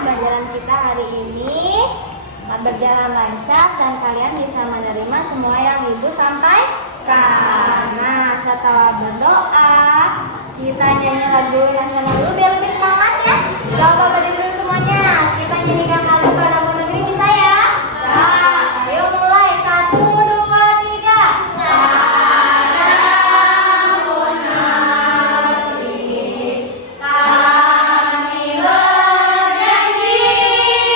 pelajaran kita hari ini berjalan lancar dan kalian bisa menerima semua yang Ibu sampaikan. Nah, setelah berdoa, kita nyanyi lagu nasional dulu biar lebih semangat ya. Coba berdiri dulu semuanya. Kita nyanyikan lagu Padamu Negeri bisa ya? Ayo mulai. 1, 2, 3. Padamu negeri kami berjanji, padamu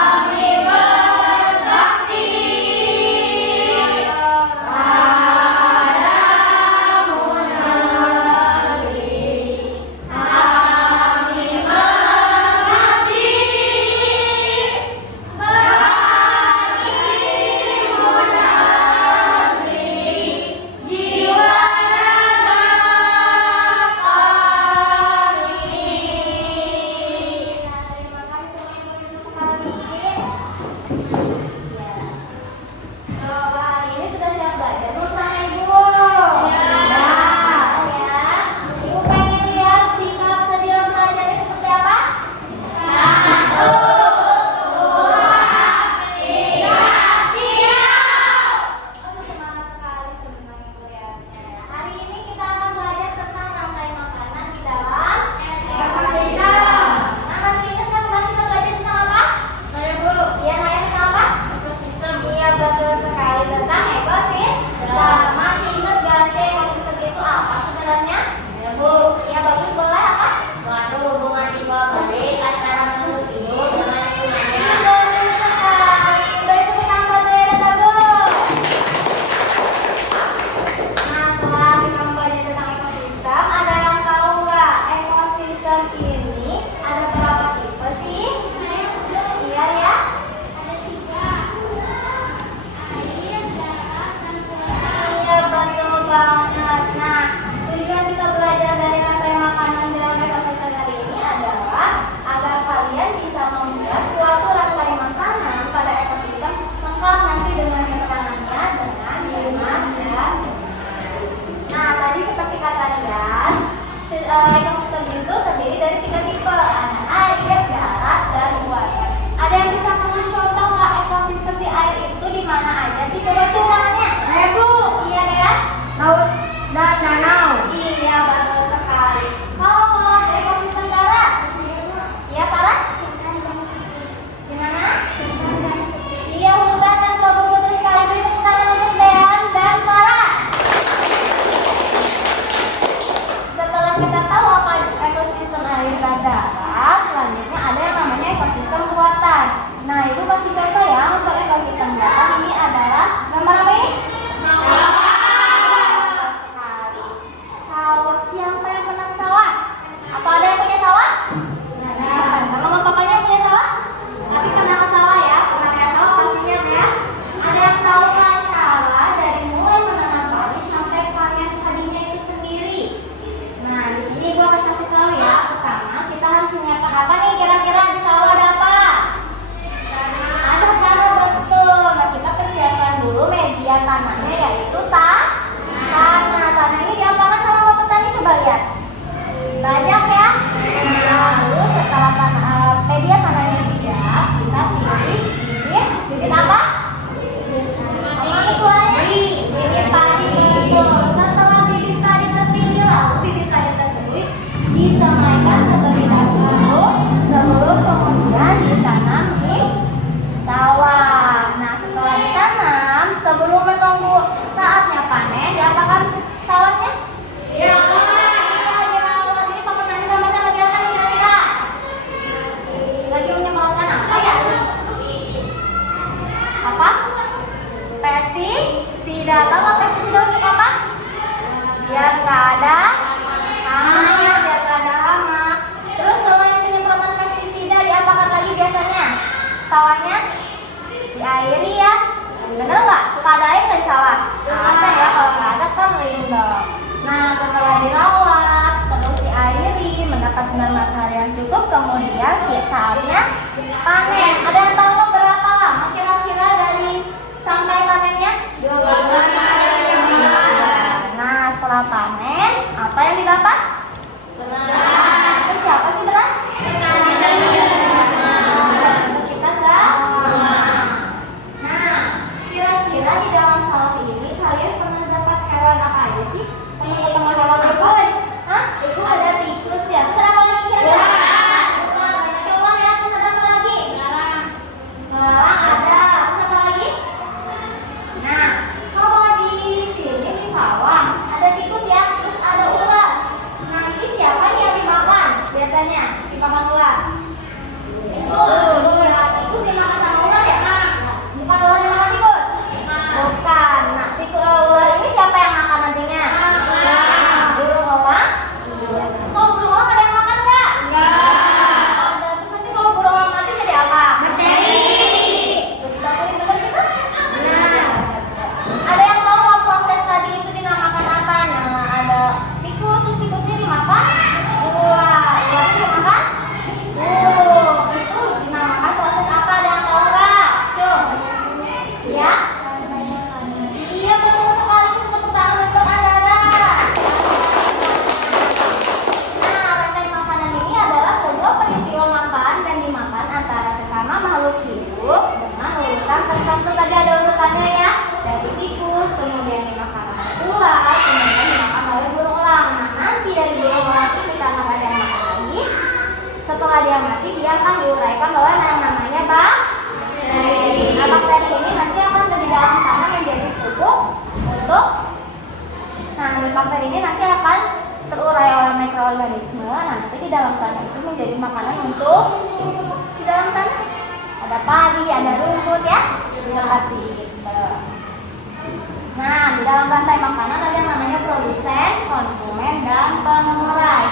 negeri kami berbakti, padamu negeri kami berbakti, bagimu negeri jiwa raga kami. Nah, terima kasih semua Ibu untuk kali ini. Coba hari ini sudah siap belajar belum sama Ibu? Ya. Ibu pengen lihat sikap sedia belajarnya seperti apa? 1, 2, 3, siap! Aduh, semangat sekali sebenarnya melihatnya. Hari ini kita akan belajar tentang rantai makanan di dalam ekosistem. Nah, masih ingat kan kemarin kita belajar tentang apa? Saya Bu. Iya, saya tentang apa? Ekosistem. Iya, betul sekali tentang ekosistem. Masih ingat gak sih ekosistem itu apa sebenarnya? Ya Bu. Iya, bagus. Boleh apa? Suatu hubungan timbal balik antara makhluk hidup dengan lingkungannya. Betul sekali. Beri tepuk tangan buat Noira bagus. Nah, setelah kita belajar tentang ekosistem, ada yang tahu nggak ekosistem ini ada berapa tipe sih? Iya ya. Ada 3. Air, darat, dan udara. Iya, betul banget. Nah, tujuan kita belajar dari rantai makanan dalam ekosistem hari ini adalah agar kalian bisa membuat suatu rantai makanan pada ekosistem lengkap nanti dengan keterangannya dengan jelas dan nah, tadi seperti kata Rian, ekosistem itu terdiri dari 3 tipe, ada air, darat, dan udara. Ada yang bisa kasih contoh nggak ekosistem di air itu di mana aja sih? Coba cek tangannya. Saya Bu. Iya ya. Laut dan danau. Iya, betul sekali. Kalau ekosistem darat? Iya, Paras? Di mana? Iya, hutan dan kebun, betul sekali. Beri tepuk tangan untuk Dean dan Paras. Setelah kita tahu apa setelah panen, apa yang didapat? Beras. Itu siapa sih beras? Kita semua. Nah, kira-kira di dalam sawah ini kalian pernah dapat hewan apa aja sih? Pernah ketemu hewan tikus? Hah? Ada tikus ya. Terus ada apa lagi kira-kira? Banyak hewan ya. Terus ada apa lagi? Belang ada. Terus apa lagi? Nah, kalau di sini di sawah ada tikus ya. Terus ada ular. Nanti siapa nih yang dimakan? Biasanya dimakan ular. Tikus. Tikus dimakan sama ular ya? Bukan ular yang makan tikus? Bukan. Nah, ular ini siapa yang makan nantinya? Burung elang? Terus kalau burung elang ada yang makan nggak? Ada. Terus nanti kalau burung elang mati jadi apa? Bakteri. Betul gitu? Ada yang tahu nggak proses tadi itu dinamakan apa? Nah, ada tikus, terus tikusnya dimakan ular. Ularnya dimakan burung. Itu dinamakan proses apa? Ada yang tahu nggak? Coba. Ya? Iya, betul sekali. Tepuk tangan untuk Andara. Nah, rantai makanan ini adalah sebuah peristiwa makan dan dimakan antara sesama makhluk hidup dengan urutan tertentu. Tadi ada urutannya ya. Dari tikus, kemudian dimakan oleh ular, kemudian dimakan oleh burung elang. Nah, nanti dari burung elang ini karena ada yang makan lagi, setelah dia mati dia akan diuraikan oleh yang namanya bakteri. Nah, bakteri ini nanti akan di dalam tanah menjadi pupuk untuk bakteri ini nanti akan terurai oleh mikroorganisme. Nanti di dalam tanah itu menjadi makanan untuk di dalam tanah. Ada padi, ada rumput ya, seperti itu. Nah, di dalam rantai makanan ada yang namanya produsen, konsumen, dan pengurai.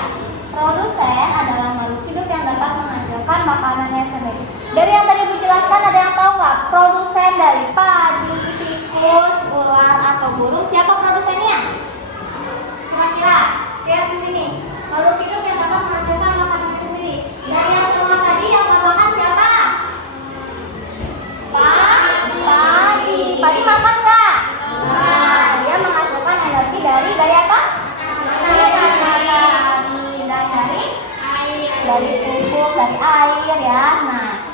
Produsen adalah makhluk hidup yang dapat menghasilkan makanannya sendiri. Dari yang tadi Bu jelaskan, ada yang tahu nggak? Produsen dari padi, tikus, ular, atau burung, siapa produsennya? Kira-kira, lihat di sini. Makhluk hidup yang dapat menghasilkan makanannya sendiri. Dari yang semua tadi yang makan siapa? Padi. Padi makan nggak? Nah, dia menghasilkan energi dari apa? Dari pupuk, dari air ya. Nah,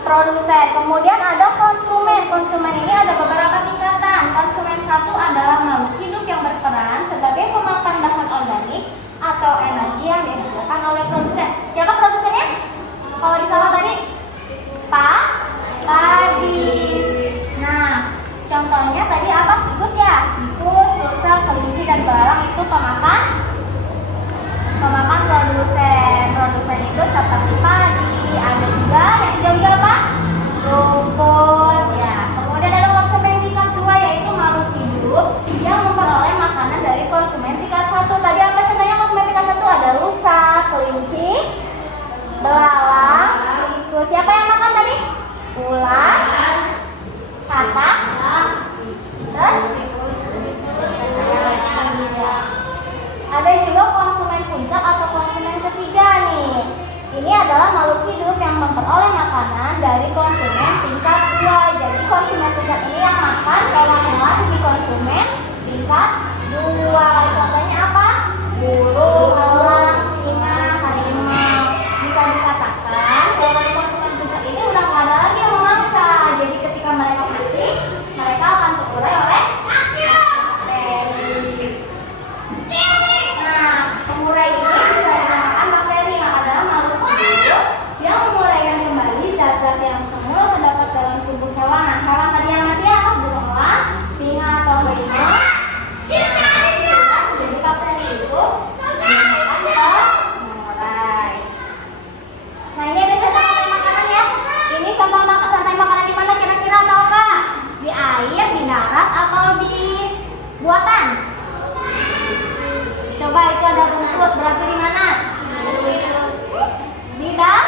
produsen. Kemudian ada konsumen. Konsumen ini ada beberapa tingkatan. Konsumen satu adalah makhluk hidup yang berperan sebagai pemakan bahan organik atau energi yang dihasilkan oleh produsen. Siapa produsennya? Kalau di sawah tadi? Padi. Nah, contohnya tadi apa? Tikus ya? Tikus, rusa, kelinci, dan belalang itu pemakan produsen. Produsen itu seperti padi, ada juga yang hijau apa? Rumput ya. Kemudian ada konsumen tingkat 2 yaitu makhluk hidup yang memperoleh makanan dari konsumen tingkat 1. Tadi apa contohnya konsumen tingkat 1? Ada rusa, kelinci, belalang, tikus. Siapa yang makan tadi? Ular, katak, terus ada juga konsumen puncak atau konsumen ketiga nih. Ini adalah makhluk hidup yang memperoleh makanan dari konsumen tingkat 2. Jadi konsumen tingkat ini yang makan hewan-hewan di konsumen tingkat 2. Contohnya apa? Burung, elang, singa, harimau. Bisa dikatakan hewan konsumen puncak ini udah nggak ada lagi yang memangsa. Jadi ketika mereka mati, mereka akan terurai oleh pengurai ini bisa dinamakan bakteri yang adalah makhluk hidup yang menguraikan kembali zat-zat yang semula terdapat dalam tubuh hewan. Nah, hewan tadi yang mati apa? Burung elang, singa atau harimau. Jadi bakteri itu dinamakan pengurai. Nah, ini ada contoh rantai makanan ya. Ini contoh rantai makanan di mana kira-kira tahu nggak? Di air, di darat, atau di buatan? Coba itu ada rumput, berarti di mana? Di darat.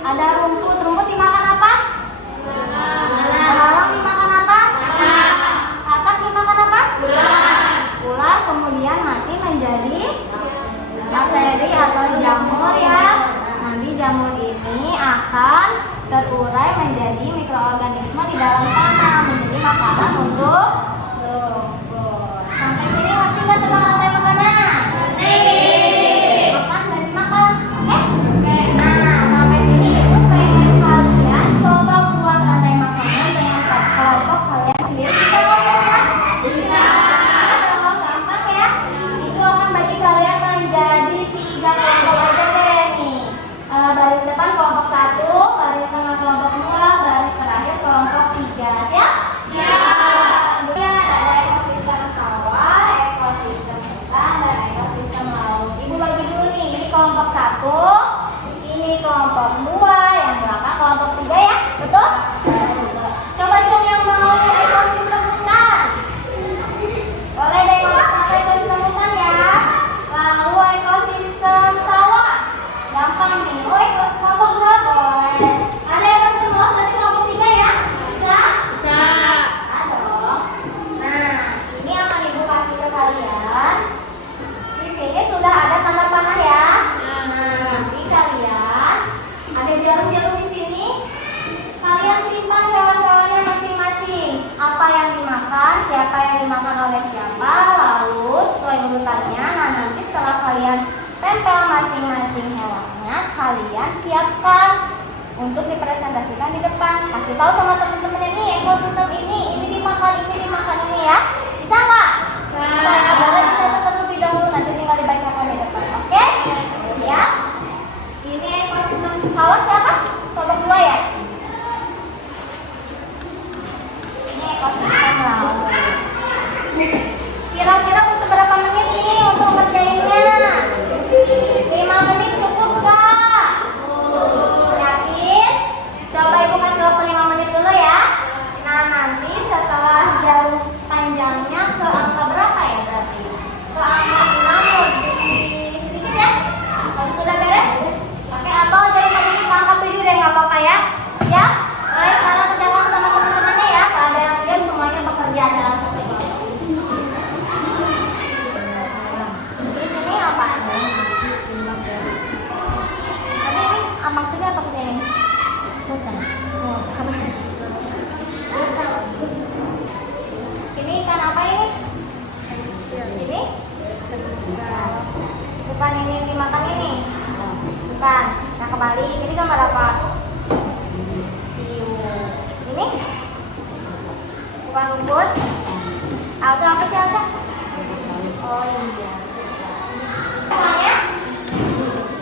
Ada rumput. Rumput dimakan apa? Belalang dimakan apa? Katak dimakan apa? Ular. Kemudian mati menjadi bakteri atau jamur ya. Nanti jamur ini akan terurai menjadi mikroorganisme di dalam tanah, menjadi makanan untuk rumput. Sampai sini siapkan untuk dipresentasikan di depan. Kasih tahu sama teman-teman ini ekosistem ini dimakan ini ya. Bisa nggak? Bisa. Boleh dicatat terlebih dahulu, nanti tinggal dibacakan di depan. Oke? Ya. Ini ekosistem sawah siapa? Kelompok 2 ya. Ini ekosistem laut. Kira-kira butuh berapa menit nih untuk ngerjainnya? 5 menit cukup nggak? Yakin? Coba ibu kasih waktu 5 menit dulu ya. Nah nanti setelah jauh panjangnya ke angka berapa ya berarti? Ke angka 6 lebih sedikit ya? Kalau sudah beres? Oke, atau jadi lagi ke angka 7 deh, nggak apa-apa ya. Siap? Mulai sekarang kerjakan sama teman-temannya ya. Gak ada yang diam, semuanya bekerja dalam satu kelompok. Terus ini apa? Tadi ini maksudnya apa kesini? Bukan. Ini ikan apa ini? Ini? Bukan ini yang dimakan ini? Bukan. Nah kembali, ini gambar apa? Hiu. Ini? Bukan rumput? Alga apa sih alga? Oh iya. Semuanya?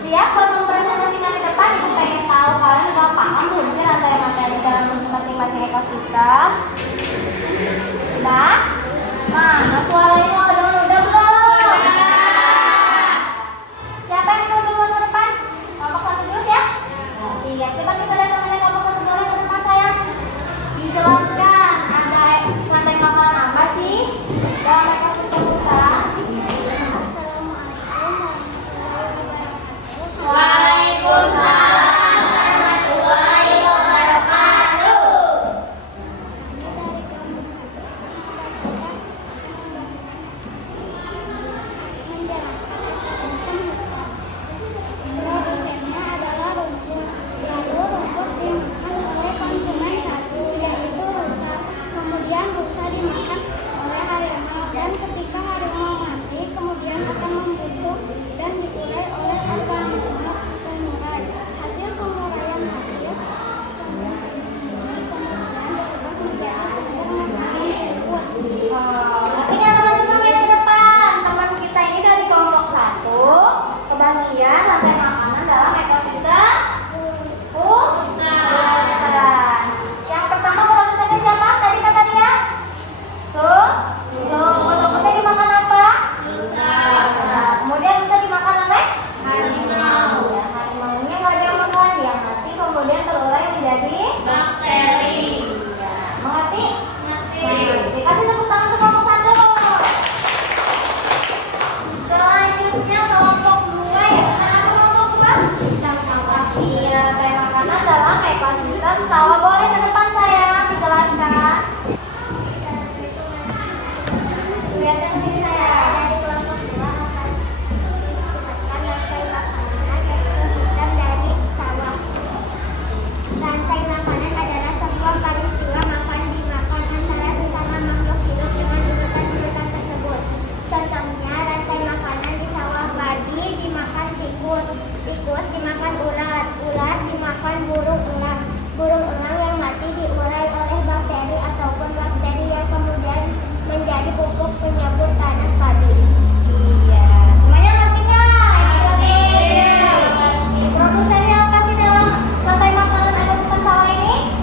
Siap buat mempresentasikan di depan? Ibu pengen tahu kalian udah paham belum sih rantai materi dalam masing-masing ekosistem? Udah? Mana suaranya udah belum? Siapa yang mau duluan ke depan? Kelompok 1 dulu ya? Iya, coba kita lihat teman-teman kelompok 1 boleh ke depan sayang. Dijelaskan ada rantai makanan apa sih dalam ekosistem hutan? Waalaikumsalam warahmatullahi wabarakatuh. Menjelaskan ekosistem hutan. Produsennya adalah rumput. Lalu rumput dimakan oleh konsumen satu, yaitu rusa. Kemudian rusa dimakan oleh harimau, dan ketika harimau mati, kemudian akan membusuk dan diurai oleh organisme pengurai. Hasil penguraian kemudian diubah menjadi sumber makanan rumput. Nanti kan teman-teman yang di depan, teman kita ini dari kelompok 1 kebagian rantai makanan dalam ekosistem hutan. Yang pertama produsennya siapa? Tadi kata dia? Rumput-rumputnya dimakan apa? Rusa. Kemudian bisa dimakan oleh harimau. Ya, harimaunya nggak ada yang makan, dia mati kemudian terurai menjadi bakteri. Ya, mengerti? Dikasih tepuk tangan ke kelompok 1. Selanjutnya kelompok 2 ya. Kenapa kelompok 2? Sawah. Iya, rantai makanan dalam ekosistem sawah. Boleh ke depan sayang dijelaskan. Lihatnya ke sini sayang. Dari kelompok 2 akan dijelaskan rantai makanan ekosistem dari sawah. Rantai makanan adalah sebuah peristiwa makan-dimakan antara sesama makhluk hidup dengan urutan-urutan tersebut. Contohnya, rantai makanan di sawah padi dimakan tikus, tikus dimakan ular, ular dimakan burung elang, burung elang yang mati diurai oleh bakteri ataupun bakteri yang kemudian menjadi pupuk penyambut tanah padi. Iya. Semuanya ngerti nggak? Ngerti. Produsennya apa sih dalam rantai makanan ekosistem sawah ini?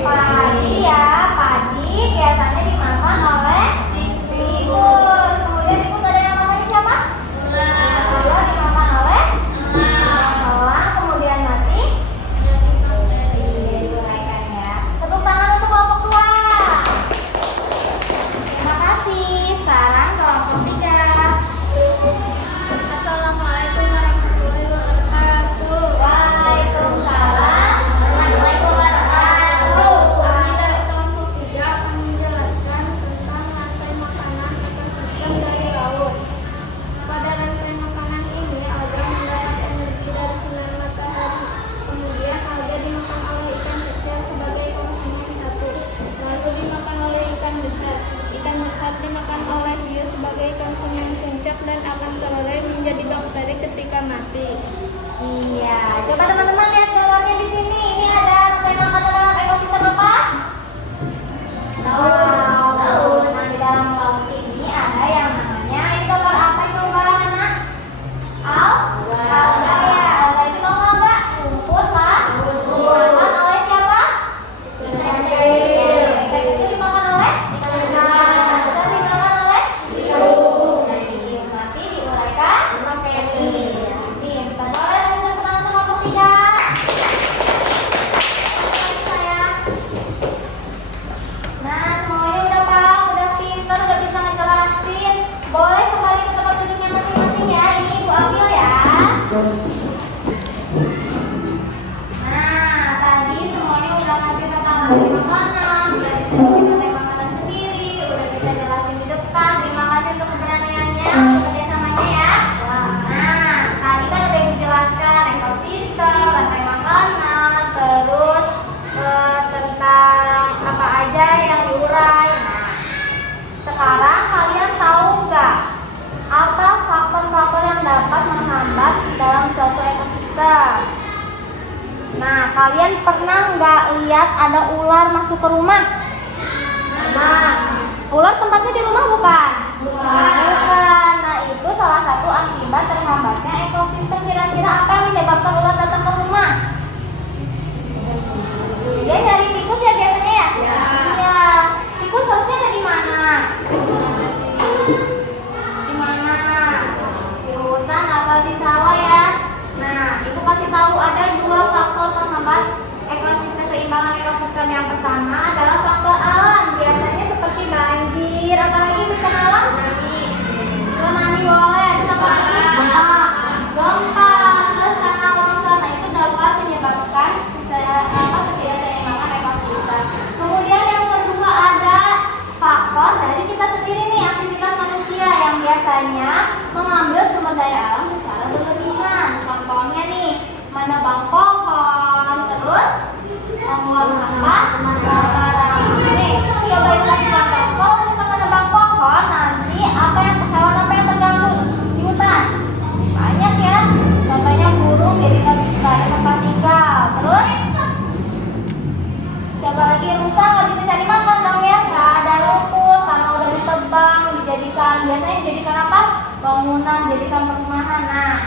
Padi ya. Padi biasanya dimakan oleh tikus. Kemudian tikus ada yang makan siapa? Ular dimakan oleh elang. Kemudian mati. Iya, diuraikan ya. Tepuk tangan untuk kelompok 2. Terima kasih. Sekarang kelompok 3. Assalamualaikum warahmatullahi wabarakatuh. Waalaikumsalam warahmatullahi wabarakatuh. Kami dari kelompok 3 akan menjelaskan tentang rantai makanan ekosistem dari laut. Pada rantai makanan ini, alga mendapat energi dari sinar matahari. Kemudian alga dimakan oleh ikan kecil sebagai konsumen satu. Lalu dimakan oleh ikan besar. Ikan besar dimakan oleh hiu sebagai konsumen puncak dan akan terurai menjadi bakteri ketika mati. Iya, coba teman-teman lihat gambarnya di sini. Ini ada rantai makanan dalam ekosistem apa? Laut. Nah, di dalam laut ini ada yang namanya, ini gambar apa coba anak? Alga ya. Alga itu tahu nggak? Rumput lah. Dimakan oleh siapa? Ikan kecil. Ikan kecil dimakan oleh? Ikan besar dimakan oleh? Hiu. Hiu mati diuraikan? Pintar. Boleh kasih tepuk tangan sama kelompok 3. Nah, semuanya udah paham, udah pintar, udah bisa ngejelasin. Boleh kembali ke tempat duduknya masing-masing ya. Ini Ibu ambil ya. Nah, tadi semuanya udah ngerti tentang rantai makanan, udah bisa bikin rantai makanan sendiri, udah bisa jelasin di depan. Terima kasih untuk keberaniannya, untuk kerjasamanya ya. Nah, tadi kan udah dijelaskan ekosistem, rantai makanan, terus tentang apa aja yang diurai. Nah, sekarang kalian tahu nggak apa faktor-faktor yang dapat menghambat dalam suatu ekosistem? Nah, kalian pernah nggak lihat ada ular masuk ke rumah? Nah, ular tempatnya di rumah bukan? Bukan. Nah, itu salah satu akibat terhambatnya ekosistem. Kira-kira apa yang menyebabkan ular datang ke rumah? Dia nyari tikus ya biasanya ya? Iya. Tikus harusnya ada di mana? Di mana? Di hutan atau di sawah ya? Nah, Ibu kasih tahu ada 2 faktor penghambat ekosistem, keseimbangan ekosistem. Yang pertama adalah faktor alam. Biasanya seperti banjir, apalagi bencana alam. Tsunami boleh, terus apa lagi? Gempa, terus tanah longsor. Nah, itu dapat menyebabkan ketidakseimbangan ekosistem. Kemudian yang kedua ada faktor dari kita sendiri nih, aktivitas manusia yang biasanya mengambil sumber daya alam secara berlebihan. Contohnya nih, menebang pohon, terus membuang sampah sembarangan. Nih, coba Ibu kasih contoh. Kalau kita menebang pohon, nanti hewan apa yang terganggu di hutan? Banyak ya. Contohnya burung, jadi nggak bisa ada tempat tinggal. Terus siapa lagi rusa nggak bisa cari makan dong ya, nggak ada rumput karena udah ditebang, biasanya dijadikan apa? Bangunan, jadikan perumahan. Nah,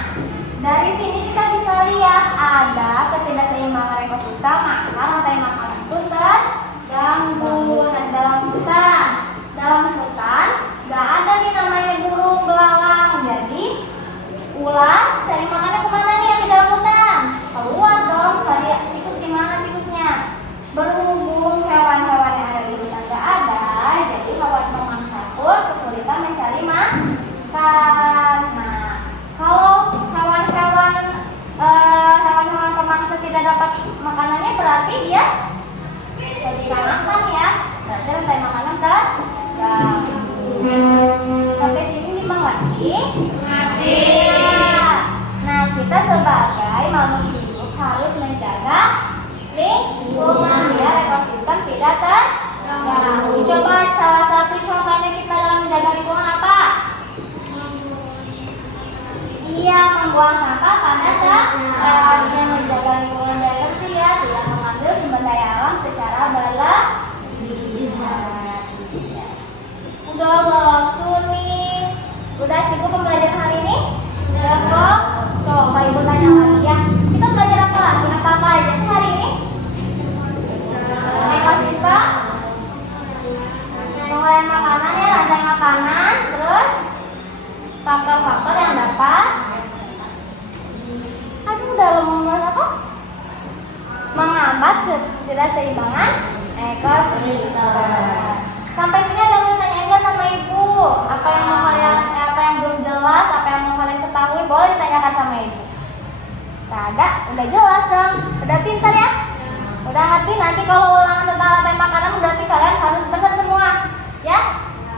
dari sini kita bisa lihat ada ketidakseimbangan ekosistem, maka rantai makanan itu terganggu. Nah, dalam hutan nggak ada nih namanya burung belalang, jadi ular cari makannya kemana nih yang di dalam hutan? Keluar dong, cari tikus di mana tikusnya? Berhubung hewan-hewan yang ada di hutan nggak ada, jadi hewan pemangsa pun kesulitan mencari makan. Nah, kalau hewan-hewan pemangsa tidak dapat makanannya, berarti dia tidak bisa makan ya. Berarti rantai makanan terganggu. Sampai sini dimengerti? Mengerti. Nah, kita sebagai makhluk hidup harus menjaga lingkungan biar ekosistem tidak terganggu. Coba salah satu contohnya kita dalam menjaga lingkungan apa? Iya, membuang sampah pada tempatnya. Menjaga lingkungan biar bersih ya, tidak mengambil sumber daya alam secara berlebihan. Udah loh, Suni. Udah cukup pembelajaran hari ini? Udah kok? Coba Ibu tanya lagi ya. Kita belajar apa lagi? Apa aja sih hari ini? Ekosistem, pengolahan makanan ya, rantai makanan, terus faktor-faktor yang dapat lemas apa? Menghambat ketidakseimbangan ekosistem. Sampai sini ada yang mau tanyain nggak sama Ibu? Apa yang belum jelas, apa yang mau kalian ketahui, boleh ditanyakan sama Ibu. Nggak ada, udah jelas dong, udah pintar ya. Udah ngerti, nanti kalau ulangan tentang rantai makanan berarti kalian harus benar semua ya.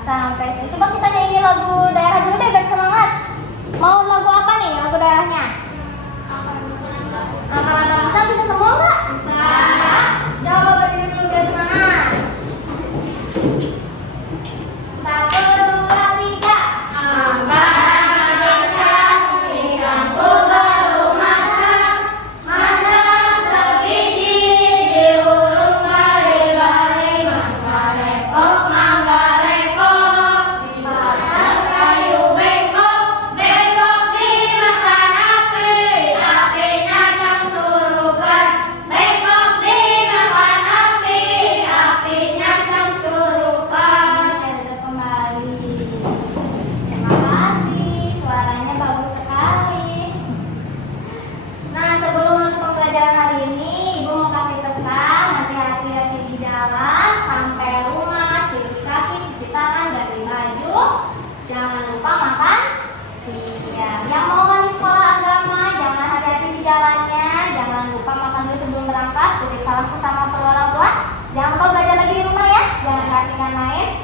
Sampai sini, coba kita nyanyi lagu daerah dulu deh biar semangat. Mau lagu apa nih, lagu daerahnya? Anak-anak bisa semua nggak? Bisa. Coba berdiri dulu biar semangat. Jangan lupa makan siang. Yang mau di sekolah agama, jangan hati-hati di jalannya. Jangan lupa makan dulu sebelum berangkat. Titip salamku sama kedua orang tua. Jangan lupa belajar lagi di rumah ya. Jangan keasingan main.